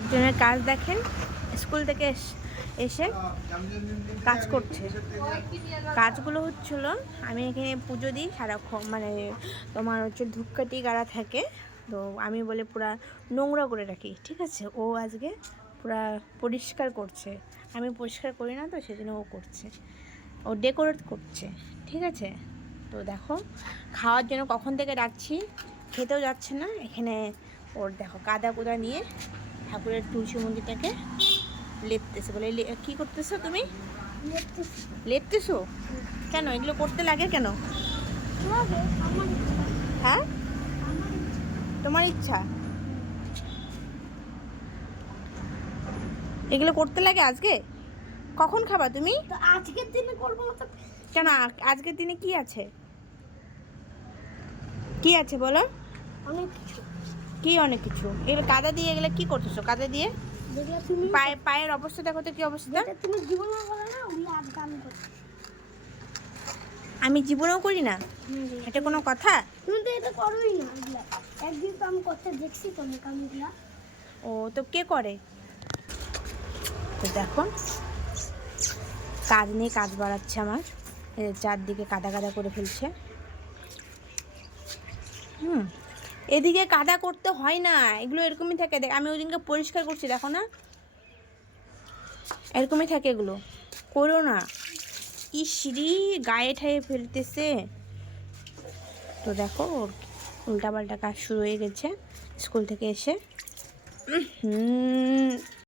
একজনের কাজ দেখেন, স্কুল থেকে এসে কাজ করছে। কাজগুলো হচ্ছিল, আমি এখানে পুজো দিই সারাক্ষণ, মানে তোমার হচ্ছে ধূপকাঠি গাড়া থাকে, তো আমি বলে পুরা নোংরা করে রাখি, ঠিক আছে। ও আজকে পুরা পরিষ্কার করছে, আমি পরিষ্কার করি না, তো সেজন্য ও করছে, ও ডেকোরেট করছে, ঠিক আছে। তো দেখো খাওয়ার জন্য কখন থেকে ডাকছি, খেতেও যাচ্ছে না। এখানে ওর দেখো কাদা কুদা নিয়ে ঠাকুরের তুলসী মন্দিরটাকে লেপতেছে। বলে কি করতেছো তুমি? লেপতেছো কেন? এগুলো করতে লাগে কেন? হ্যাঁ, তোমার ইচ্ছা? এগুলো করতে লাগে আজকে? কখন খাবা তুমি? তো আজকের দিনে করবো তো। কেন আজকের দিনে কি আছে? কি আছে বলো? অনেক কিছু। কি অনেক কিছু? এগুলো কাদা দিয়ে এগুলো কি করতেছো? কাদা দিয়ে দেখলে তুমি পায়ের অবস্থা দেখো তো, কি অবস্থা। যেটা তুমি জীবনে বলে না ওগুলো আজকে আমি করছি। আমি জীবনেও করি না, এটা কোনো কথা? তুমি তো এটা করোই না এগুলা। একদিন তো আমি করতে দেখছি তুমি কামগুলা। ও তো কে করে? তো দেখো কাজ নিয়ে কাজ বাড়াচ্ছে আমার, চারদিকে কাদা কাদা করে ফেলছে। এদিকে কাদা করতে হয় না, এগুলো এরকমই থাকে। দেখ আমি ওই দিনকে পরিষ্কার করছি, দেখো না, এরকমই থাকে, এগুলো করো না। ইসরি গায়ে ঠায়ে ফেলতেছে। তো দেখো ওর উল্টাপাল্টা কাজ শুরু হয়ে গেছে স্কুল থেকে এসে।